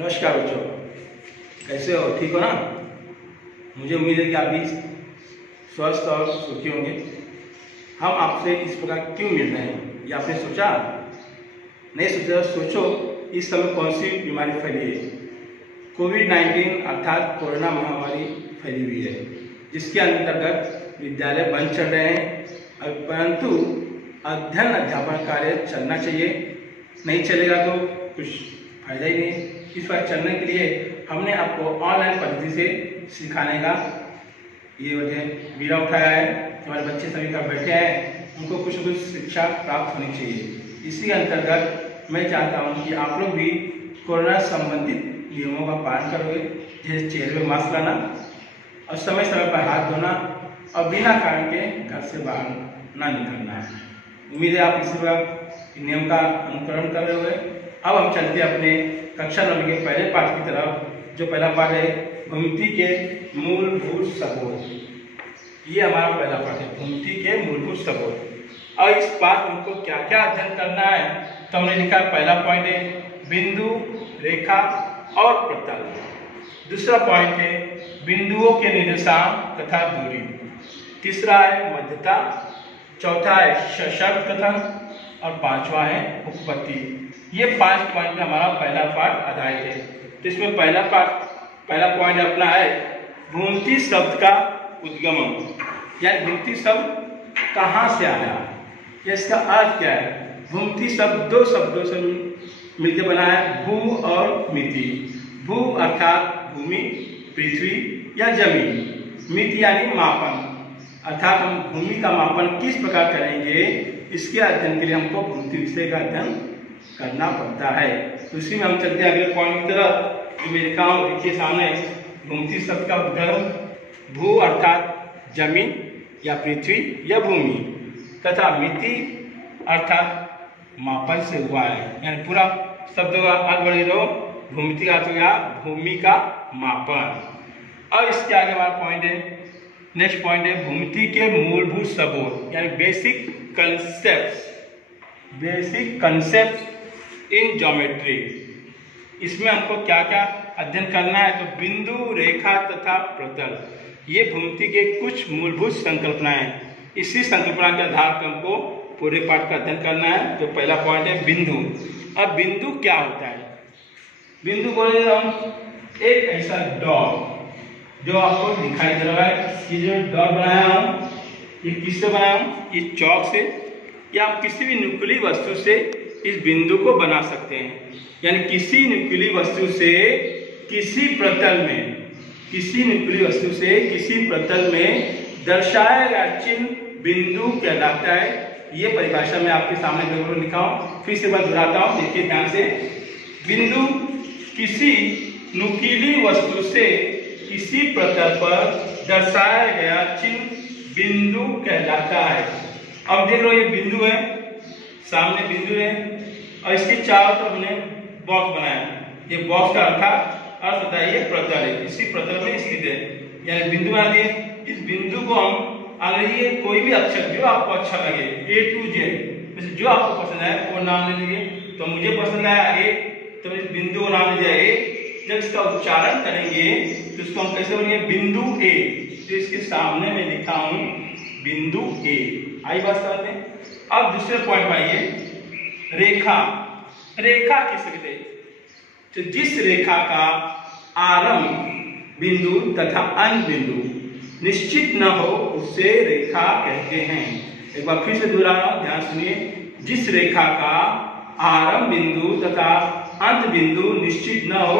नमस्कार बच्चों, कैसे हो? ठीक हो ना? मुझे उम्मीद है कि आप भी स्वस्थ और सुखी होंगे। हम आपसे इस प्रकार क्यों मिल रहे हैं, ये आपने सोचा? नहीं सोचा? सोचो, इस समय कौन सी बीमारी फैली है? कोविड-19 अर्थात कोरोना महामारी फैली हुई है, जिसके अंतर्गत विद्यालय बंद चल रहे हैं, परंतु अध्ययन अध्यापन कार्य चलना चाहिए। नहीं चलेगा तो कुछ फायदा ही नहीं। इस पर चलने के लिए हमने आपको ऑनलाइन पद्धति से सिखाने का ये वजह बीड़ा उठाया है। हमारे बच्चे सभी का बैठे हैं, उनको कुछ न कुछ शिक्षा प्राप्त होनी चाहिए। इसी अंतर्गत मैं चाहता हूँ कि आप लोग भी कोरोना संबंधित नियमों का पालन करोगे, जैसे चेहरे में मास्क लगाना और समय समय पर हाथ धोना और बिना कारण के घर से बाहर ना निकलना है। उम्मीद है आप इसी नियम का अनुकरण कर रहे होंगे। अब हम चलते हैं अपने कक्षा 9 के पहले पाठ की तरफ। जो पहला पाठ है भूमिति के मूलभूत सबूत। ये हमारा पहला पाठ है, भूमिति के मूलभूत सबूत। और इस पाठ में हमको क्या क्या अध्ययन करना है, तो हमने लिखा पहला पॉइंट है बिंदु, रेखा और प्रतल। दूसरा पॉइंट है बिंदुओं के निर्देशांक तथा दूरी। तीसरा है मध्यता। चौथा है सशर्त कथन और पांचवा है उपपत्ति। ये 5 पॉइंट में हमारा पहला पाठ आधारित है। तो इसमें पहला पॉइंट अपना है भूमिति शब्द का उद्गम, यानी भूमिति शब्द कहाँ से आया, या इसका अर्थ क्या है। भूमिति शब्द 2 शब्दों से मिलकर बना है, भू और मिति। भू अर्थात भूमि, पृथ्वी या जमीन। मिति यानी मापन, अर्थात हम भूमि का मापन किस प्रकार करेंगे, इसके अध्ययन के लिए हमको भूमिति विषय का अध्ययन करना पड़ता है। तो इसी में हम चलते हैं अगले पॉइंट की तरफ। जो मैं लिखा हूँ देखिए सामने, भूमिति शब्द का उद्गम भू अर्थात जमीन या पृथ्वी या भूमि, तथा मिति अर्थात मापन से हुआ है। यानी पूरा शब्दों का अर्थ बने रहो, भूमिति का अर्थ हो गया भूमि का मापन। और इसके आगे हमारा पॉइंट है, नेक्स्ट पॉइंट है भूमिति के मूलभूत सबूत, यानी बेसिक कंसेप्ट इन ज्योमेट्री। इसमें हमको क्या क्या अध्ययन करना है, तो बिंदु, रेखा तथा प्रतल, ये भूमिति के कुछ मूलभूत संकल्पनाएं। इसी संकल्पना के आधार पर हमको पूरे पाठ का अध्ययन करना है। तो पहला पॉइंट है बिंदु। अब बिंदु क्या होता है? बिंदु बोले हम एक ऐसा डॉट जो आपको दिखाई दे रहा है। ये जो डॉट बनाया हूं, ये किससे बनाया हूं? ये चौक से या आप किसी भी नुकीली वस्तु से इस बिंदु को बना सकते हैं। यानी किसी नुकीली वस्तु से किसी प्रतल में दर्शाया गया चिन्ह बिंदु कहलाता है। ये परिभाषा मैं आपके सामने लिखा हूं, फिर से बार दोहराता हूं, देखिए ध्यान से। बिंदु किसी नुकीली वस्तु से किसी प्रतल पर दर्शाया गया चिन्ह बिंदु कहलाता है। अब देख लो, ये बिंदु है, सामने बिंदु है और इसके चारों तरफ हमने बॉक्स बनाया। ये बॉक्स का अर्थ होता है ये प्रतल है, इसी प्रतल में स्थित है। यानी बिंदु बना दिए। इस बिंदु को हम अंग्रेजी कोई भी अक्षर जो आपको अच्छा लगे, A to Z, जो आपको पसंद है वो नाम ले लीजिए। तो मुझे पसंद आया A, तो इस बिंदु को नाम ले दिया A। जब इसका उच्चारण करेंगे तो इसको हम कैसे बोलेंगे? बिंदु A। तो इसके सामने मैं लिखा हूं बिंदु A। आई बात समझ में? अब दूसरे पॉइंट में आइए, रेखा। रेखा किसे कहते हैं? तो जिस रेखा का आरंभ बिंदु तथा अंत बिंदु निश्चित न हो उसे रेखा कहते हैं। एक बार फिर से दोहरा रहा हूं, ध्यान सुनिए। जिस रेखा का आरंभ बिंदु तथा अंत बिंदु निश्चित न हो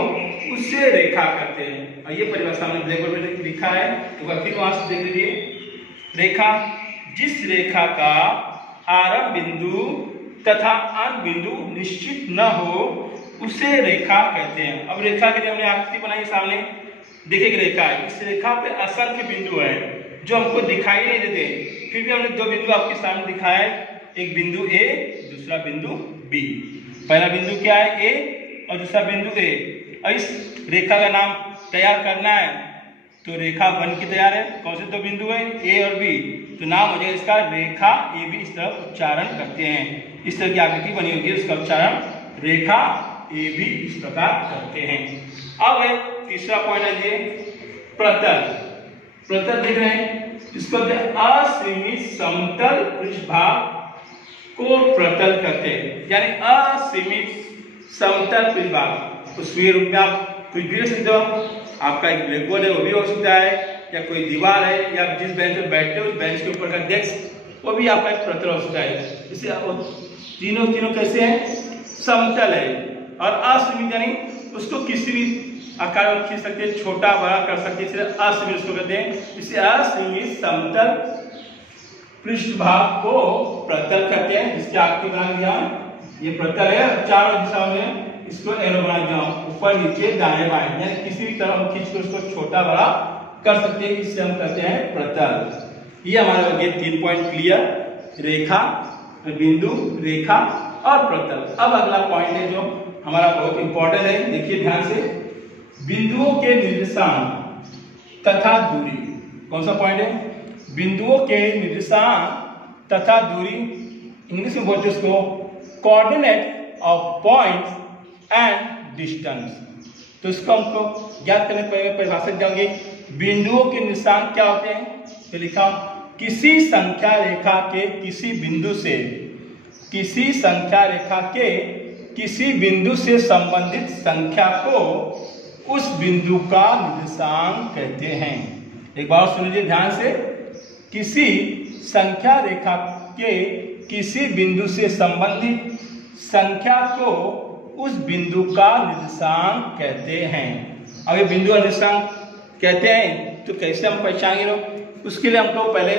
उसे रेखा कहते हैं। और ये परिभाषा हमने ब्लैक बोर्ड में लिखा है, तो फिर वहां से देख लीजिए। रेखा, जिस रेखा का आरंभ बिंदु तथा अंत बिंदु निश्चित न हो उसे रेखा कहते हैं। अब रेखा के लिए हमने आकृति बनाई सामने, देखिए रेखा है। इस रेखा पे असंख्य बिंदु है जो हमको दिखाई नहीं देते, फिर भी हमने 2 बिंदु आपके सामने दिखाया है, एक बिंदु A, दूसरा बिंदु B। पहला बिंदु क्या है? A और दूसरा बिंदु A। और इस रेखा का नाम तैयार करना है तो रेखा बन के तैयार है। कौन से 2 बिंदु है? A और B। तो नाम हो जाएगा इसका रेखा AB। इस तरह उच्चारण करते हैं, इस तरह की आकृति बनी होगी, उसका उच्चारण रेखा ए भी इस प्रकार करते हैं। अब तीसरा पॉइंट है ये प्रतल। प्रतल देख रहे हैं, इसको असीमित समतल पृष्ठभाग को प्रतल कहते हैं, यानी असीमित समतल पृष्ठभाग। उसके रूप में आप कुछ भी रख सकते हो, आपका एक ब्लैक बोर्ड है वो भी हो सकता है, या कोई दीवार है, या जिस बेंच पर बैठते हो उस बेंच के ऊपर का डेस्क, वो भी आपका एक प्रतल हो सकता है। इसे तीनों कैसे हैं? समतल है और असीमित, यानी उसको किसी भी आकार में खींच सकते हैं, छोटा बड़ा कर सकते हैं, इसलिए असीमित उसको कहते हैं। इसे असीमित समतल पृष्ठभाग को प्रतल कहते हैं। इसके आकृति बना दिया, ये प्रतल है, चारों दिशाओं में इसको एरो बना दिया, ऊपर नीचे दाएं बाएं, यानी किसी भी तरफ खींच कर उसको छोटा बड़ा कर सकते हैं, इससे हम कहते हैं प्रतल। ये हमारे हो गए 3 पॉइंट क्लियर, रेखा, बिंदु, रेखा और प्रतल। अब अगला पॉइंट है जो हमारा बहुत इंपॉर्टेंट है, देखिए ध्यान से, बिंदुओं के निर्देशांक तथा दूरी। कौन सा पॉइंट है? बिंदुओं के निर्देशांक तथा दूरी, इंग्लिश में बोलते उसको coordinate of points and distance. तो इसको हमको ज्ञात करने पर परिभाषा देंगे। बिंदुओं के निर्देशांक क्या होते हैं? तो लिखा, किसी संख्या रेखा के किसी बिंदु से, किसी संख्या रेखा के किसी बिंदु से संबंधित संख्या को उस बिंदु का निर्देशांक कहते हैं। एक बार सुन लीजिए ध्यान से, किसी संख्या रेखा के किसी बिंदु से संबंधित संख्या को उस बिंदु का निर्देशांक कहते हैं। अब ये बिंदु का निर्देशांक कहते हैं तो कैसे हम पहचानेंगे? उसके लिए हमको पहले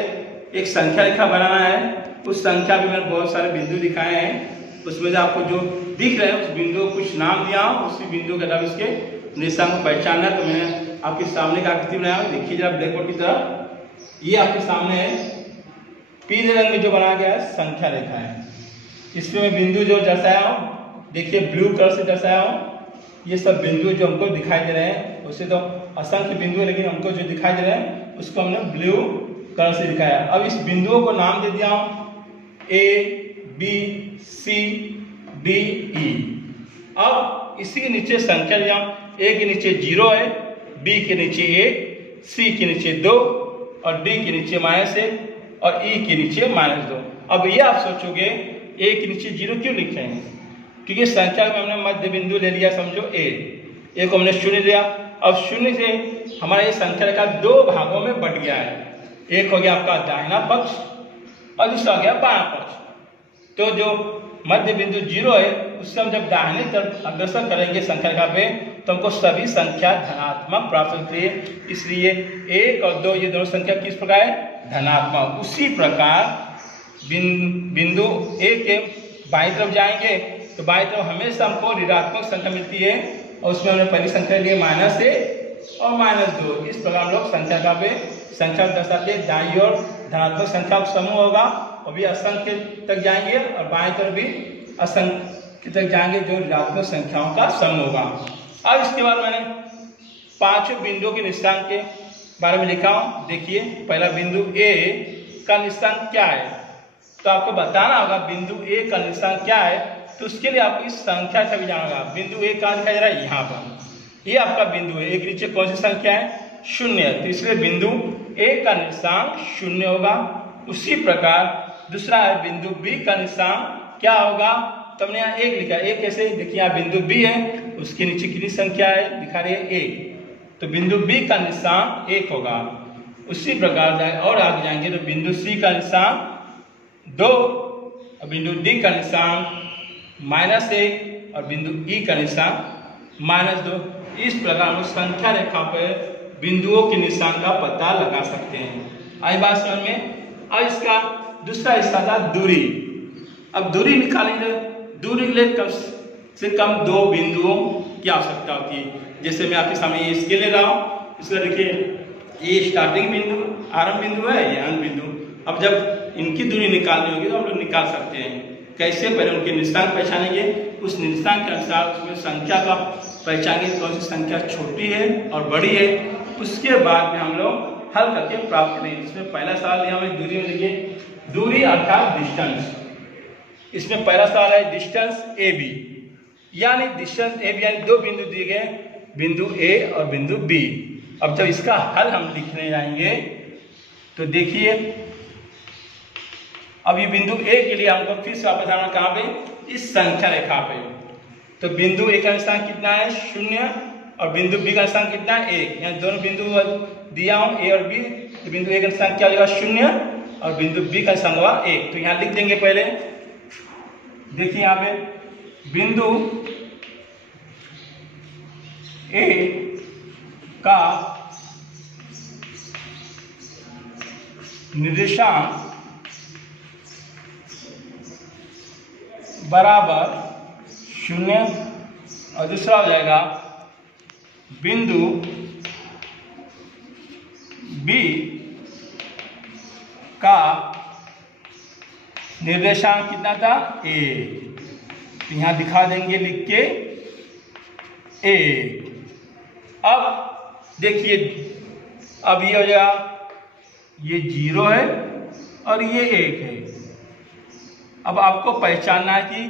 एक संख्या रेखा बनाना है। उस संख्या में मैंने बहुत सारे बिंदु दिखाए हैं, उसमें से आपको जो दिख रहे हैं उस बिंदु को कुछ नाम दिया, उसी बिंदु के द्वारा उसके निर्देशांक को पहचानना। तो मैंने आपके सामने का आकृति बनाया, देखिए जरा ब्लैक बोर्ड की तरफ, ये आपके सामने है, पीले रंग में जो बनाया गया है संख्या रेखा है। इसमें मैं बिंदु जो दर्शाया हूँ, देखिए ब्लू कलर से दर्शाया हूँ। ये सब बिंदु जो हमको दिखाई दे रहे हैं, उससे तो असंख्य बिंदु है, लेकिन हमको जो दिखाई दे रहे हैं उसको हमने ब्लू कलर से दिखाया। अब इस बिंदुओं को नाम दे दिया हूँ A, B, C, D, E। अब इसी के नीचे संख्या दिया, A के नीचे 0 है, B के नीचे 1, C के नीचे 2 और D के नीचे -1 और E के नीचे -2। अब ये आप सोचोगे A के नीचे 0 क्यों लिख रहे हैं? क्योंकि संख्या में हमने मध्य बिंदु ले लिया, समझो A को हमने 0 लिया। अब 0 से हमारे ये संख्या रेखा 2 भागों में बट गया है। एक हो गया आपका दाहिना पक्ष और दूसरा हो गया बायां पक्ष। तो जो मध्य बिंदु 0 है उससे हम जब दाहिने तरफ अग्रसर करेंगे संख्या रेखा पे तो हमको सभी संख्या धनात्मक प्राप्त होती है। इसलिए 1 और 2 ये दोनों संख्या किस प्रकार है? धनात्मक। उसी प्रकार बिंदु A के बाईं तरफ जाएंगे तो बाईं तरफ हमेशा हमको ऋणात्मक संख्या मिलती है, और उसमें हमने पहली संख्या ली -1 और -2। इस प्रकार हम लोग संख्या का पे संख्या दर्शाते हैं। दाईं ओर धनात्मक संख्या का समूह होगा, और भी असंख्य तक जाएंगे, और बाएं तरफ भी असंख्य तक जाएंगे जो ऋणात्मक संख्याओं का समूह होगा। अब इसके बाद मैंने 5 बिंदुओं के निर्देशांक के बारे में लिखा हूं। देखिए पहला बिंदु A का निर्देशांक क्या है, तो आपको बताना होगा बिंदु A का निर्देशांक क्या है। तो उसके लिए आपको इस संख्या से भी जाना होगा। बिंदु A कहाँ दिखाई दे रहा है? यहाँ पर। ये आपका बिंदु है, एक नीचे कौन सी संख्या है? 0। तो इसलिए बिंदु A का निर्देशांक 0 होगा। उसी प्रकार दूसरा है बिंदु B का निर्देशांक क्या होगा? तो हमने यहाँ 1 लिखा है। 1 कैसे? देखिए यहाँ बिंदु B है, उसके नीचे कितनी संख्या है? दिखा रही है 1। तो बिंदु B का निर्देशांक 1 होगा। उसी प्रकार और आगे जाएंगे तो बिंदु C का निर्देशांक 2 और बिंदु D का निर्देशांक -1 और बिंदु E का निर्देशांक -2। इस प्रकार हम संख्या रेखा पर बिंदुओं के निर्देशांक का पता लगा सकते हैं। आई बात समझ में? अब इसका दूसरा हिस्सा था दूरी। अब दूरी निकालेंगे, दूरी के लिए कम से कम 2 बिंदुओं की आवश्यकता होती है। जैसे मैं आपके सामने ये स्केल ले रहा हूँ, इसका देखिए ये स्टार्टिंग बिंदु आरंभ बिंदु है, ये अंत बिंदु। अब जब इनकी दूरी निकालनी होगी तो हम लोग निकाल सकते हैं। कैसे? पहले उनके निर्देशांक पहचानेंगे, उस निर्देशांक के अनुसार उसमें संख्या का पहचानेंगे कौन सी संख्या छोटी है और बड़ी है। उसके बाद में हम लोग हल करके प्राप्त करेंगे। इसमें पहला सवाल यहाँ में दूरी में देखिए, दूरी अर्थात डिस्टेंस। इसमें पहला सवाल है डिस्टेंस AB। यानी डिस्टेंस ए बी, यानी दो बिंदु दिए गए, बिंदु ए और बिंदु बी। अब जब इसका हल हम लिखने जाएंगे तो देखिए, अब ये बिंदु ए के लिए हमको फिर से वापस आना कहाँ पे, इस संख्या रेखा पे। तो बिंदु ए का स्थान कितना है 0 और बिंदु बी का स्थान कितना है 1, यानी दोनों बिंदु दिया हूं ए और बी। तो बिंदु ए का स्थान क्या हो जाएगा 0 और बिंदु बी का स्थान होगा 1। तो यहाँ लिख देंगे पहले, देखिए यहाँ पे बिंदु ए का निर्देशांक बराबर 0 और दूसरा हो जाएगा बिंदु बी का निर्देशांक कितना था ए। तो यहाँ दिखा देंगे लिख के ए। अब देखिए, अब ये हो जाएगा, ये 0 है और ये 1 है। अब आपको पहचानना है कि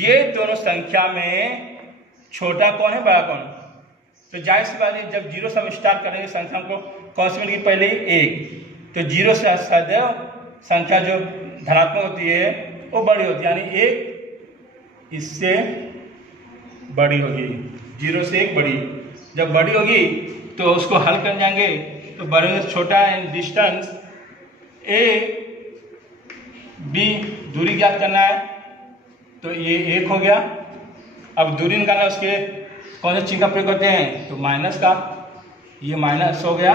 ये दोनों संख्या में छोटा कौन है बड़ा कौन। तो जाहिर सी बात है, जब 0 से हम स्टार्ट करेंगे संख्या को कौन सी मिलेगी, पहले 1। तो 0 से सदैव संख्या जो धनात्मक होती है वो बड़ी होती है, यानी 1 इससे बड़ी होगी, 0 से 1 बड़ी। जब बड़ी होगी तो उसको हल कर जाएंगे, तो बड़े में छोटा है डिस्टेंस ए बी, दूरी ज्ञात करना है। तो ये 1 हो गया। अब दूरी निकालना है, उसके लिए कौन से चिन्ह का प्रयोग करते हैं, तो माइनस का, ये माइनस हो गया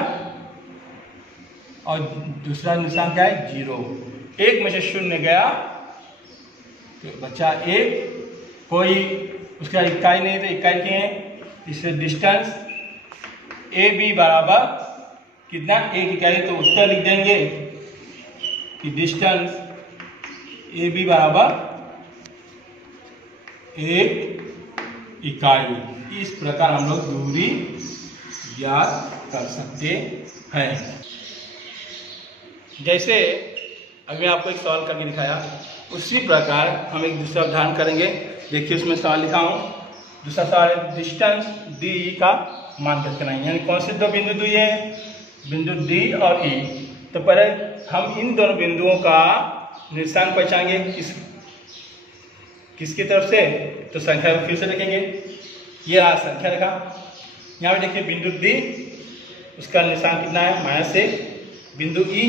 और दूसरा निशान क्या है 0। 1 में से 0 गया तो बचा 1, कोई उसका इकाई नहीं तो इकाई की है, इससे डिस्टेंस ए बी बराबर कितना 1 इकाई। तो उत्तर लिख देंगे कि डिस्टेंस ए बी बराबर 1 इकाई। इस प्रकार हम लोग दूरी ज्ञात कर सकते हैं। जैसे अभी आपको एक सवाल करके दिखाया, उसी प्रकार हम एक दूसरा उदाहरण करेंगे। देखिए उसमें सवाल लिखा हूं, दूसरा सवाल है डिस्टेंस डी का मान ज्ञात करना है, यानी कौन से दो बिंदु दिए हैं, बिंदु डी और ई। तो पहले हम इन दोनों बिंदुओं का निर्देशांक पहचानेंगे किसकी तरफ से, तो संख्या फिर से लिखेंगे। ये रहा संख्या रेखा, यहाँ पे देखिए बिंदु डी, उसका निर्देशांक कितना है -1, बिंदु ई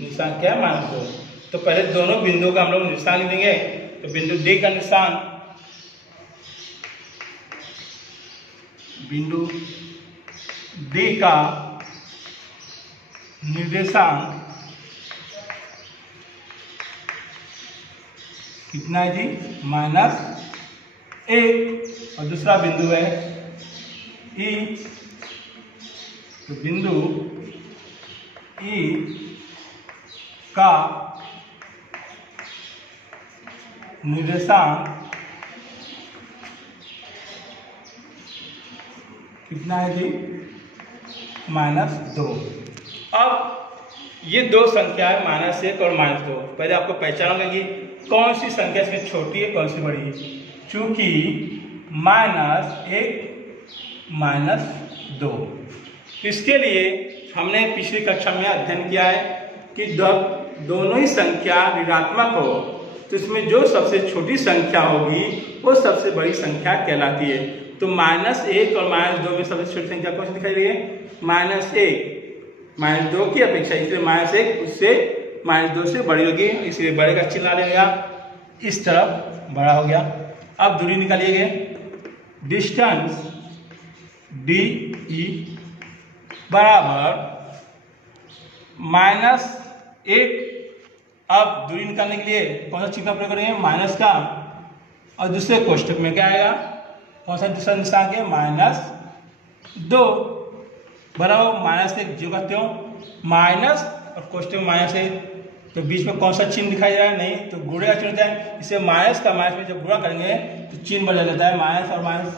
निर्देशांक क्या है -2। तो पहले दोनों बिंदुओं का हम लोग निर्देशांक लिख देंगे। तो बिंदु डी का निर्देशांक, बिंदु डी का निर्देशांक कितना है जी -1, और दूसरा बिंदु है ई। तो बिंदु ई का निर्देशांक कितना है जी -2। अब ये दो संख्या है -1 और -2। पहले आपको पहचान होगी कौन सी संख्या इसमें छोटी है कौन सी बड़ी है। चूंकि -1 -2, इसके लिए हमने पिछली कक्षा में अध्ययन किया है कि दोनों ही संख्या ऋणात्मक हो तो इसमें जो सबसे छोटी संख्या होगी वो सबसे बड़ी संख्या कहलाती है। तो -1 और -2 में सबसे छोटी संख्या कौन सी दिखाई दे रही है, -1 -2 की अपेक्षा, इसलिए -1 उससे -2 से बड़ी होगी, इसलिए बड़े का चिन्ह लेगा, इस तरफ बड़ा हो गया। अब दूरी निकालिए, डिस्टेंस डी ई बराबर -1। अब दूरी निकालने के लिए कौन सा चिन्ह का प्रयोग करेंगे, माइनस का, और दूसरे कोष्टक में क्या आएगा, कौन सा दूसरा निशान है -2 बराबर -1 जो करते हो माइनस और कोष्टक में -1, तो बीच में कौन सा चिन्ह दिखाई दे रहा है, नहीं तो गुणे का चिन्ह होता है। इसे माइनस का माइनस में जब गुणा करेंगे तो चिन्ह बदल जाता है, माइनस और माइनस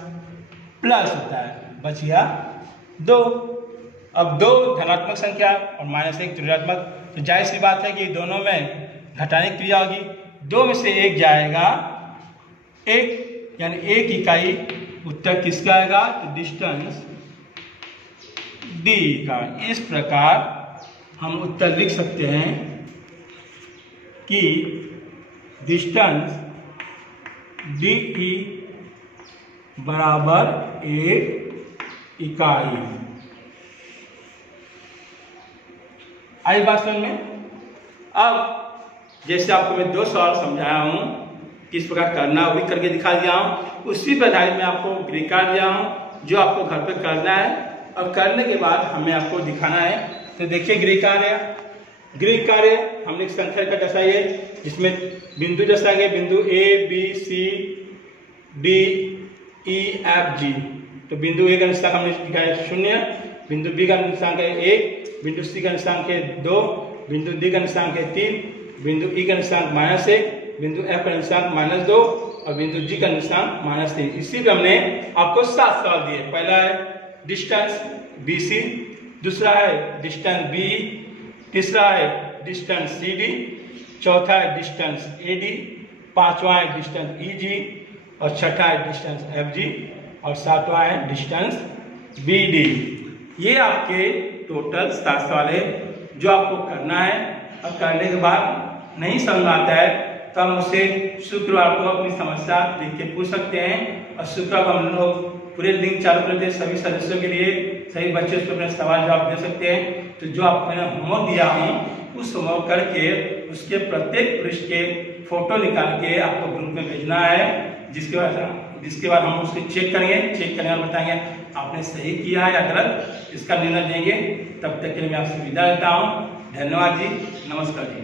प्लस होता है, बच गया 2। अब 2 धनात्मक संख्या और -1 ऋणात्मक, तो जाहिर सी बात है कि दोनों में घटाने की क्रिया होगी, 2 में से 1 जाएगा 1, यानी 1 इकाई उत्तर किसका आएगा, तो डिस्टेंस डी का। इस प्रकार हम उत्तर लिख सकते हैं कि डिस्टेंस डी ई बराबर 1 इकाई। आई बात समझ में। अब जैसे आपको मैं 2 सवाल समझाया हूं, किस प्रकार करना वो भी करके दिखा दिया हूं, उसी पर आधारित मैं आपको ग्रीक कार्य दिया हूं जो आपको घर पे करना है। और करने के बाद हमें आपको दिखाना है। तो देखिए ग्रीक कार्य हमने एक संख्या का दर्शाइए जिसमें बिंदु दर्शाएंगे, बिंदु A B C D E F G. तो बिंदु ए का निशान हमने दिखाया 0, बिंदु बी का निशान है 1, बिंदु सी का निशान है 2, बिंदु डी का निशान है 3, बिंदु ई का निशान -1, बिंदु एफ का निशान -2 और बिंदु जी का निशान -3। इसी पे हमने आपको 7 सवाल दिए। पहला है डिस्टेंस BC, दूसरा है डिस्टेंस BE, तीसरा है डिस्टेंस CD, चौथा है डिस्टेंस AD, पांचवा है डिस्टेंस EG और छठा है डिस्टेंस FG और सातवां है डिस्टेंस BD। ये आपके टोटल 7 सवाल है जो आपको करना है। और करने के बाद नहीं समझ आता है तो हम उसे शुक्रवार को अपनी समस्या लिख के पूछ सकते हैं। और शुक्रवार को हम लोग पूरे लिंक चालू करते हैं सभी सदस्यों के लिए, सभी बच्चे उसको अपने सवाल जवाब दे सकते हैं। तो जो आपको मैंने होमवर्क दिया हूँ उस होमवर्क करके उसके प्रत्येक पृष्ठ के फोटो निकाल के आपको ग्रुप में भेजना है, जिसके बाद हम उसको चेक करेंगे। चेक करने और बताएंगे आपने सही किया है या गलत, इसका निर्णय देंगे। तब तक के लिए मैं आपसे विदा लेता हूँ। धन्यवाद जी, नमस्कार जी।